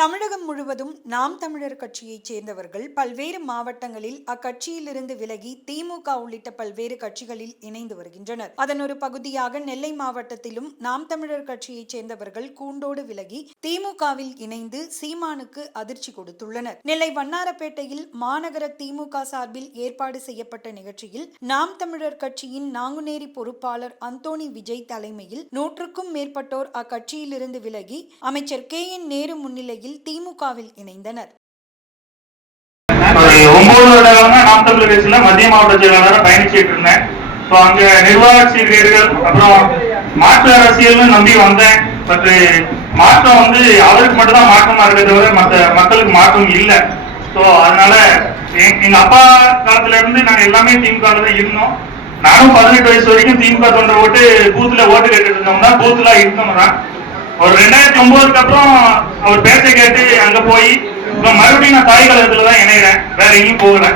தமிழகம் முழுவதும் நாம் தமிழர் கட்சியைச் சேர்ந்தவர்கள் பல்வேறு மாவட்டங்களில் அக்கட்சியிலிருந்து விலகி திமுக உள்ளிட்ட பல்வேறு கட்சிகளில் இணைந்து வருகின்றனர். அதன் ஒரு பகுதியாக நெல்லை மாவட்டத்திலும் நாம் தமிழர் கட்சியைச் சேர்ந்தவர்கள் கூண்டோடு விலகி திமுகவில் இணைந்து சீமானுக்கு அதிர்ச்சி கொடுத்துள்ளனர். நெல்லை வண்ணாரப்பேட்டையில் மாநகர திமுக சார்பில் ஏற்பாடு செய்யப்பட்ட நிகழ்ச்சியில் நாம் தமிழர் கட்சியின் நாங்குநேரி பொறுப்பாளர் அந்தோணி விஜய் தலைமையில் 100க்கும் மேற்பட்டோர் அக்கட்சியிலிருந்து விலகி அமைச்சர் KN நேரு முன்னிலையில் திமுகவில் இணைந்தனர். 9 வருடங்களா நாம் தமிழர் கட்சியில மத்திய மாவட்ட செயலாளராக பயணிச்சிட்டு இருந்தேன். அங்க நிர்வாக சீர்கேடுகள் அப்புறம் மாற்று அரசியல்னு நம்பி வந்தேன். பட் மாற்றம் அவருக்கு மட்டும் தான் மாற்றமா இருக்க தவிர மற்ற மக்களுக்கு மாற்றம் இல்லை. அதனால எங்க அப்பா காலத்துல இருந்து நாங்க எல்லாமே திமுக தான் இருந்தோம். நானும் 18 வயசு வரைக்கும் திமுக தொண்டை போட்டு பூத்துல ஓட்டு கேட்டு இருந்தோம்னா பூத்துல இருந்தோம்னா ஒரு 2009க்கு அப்புறம் அவர் பேச்சை கேட்டு அங்க போய் மறுபடியும் நான் தாய் கழகத்துல தான் இணைகிறேன். வேற எங்கேயும் போகல.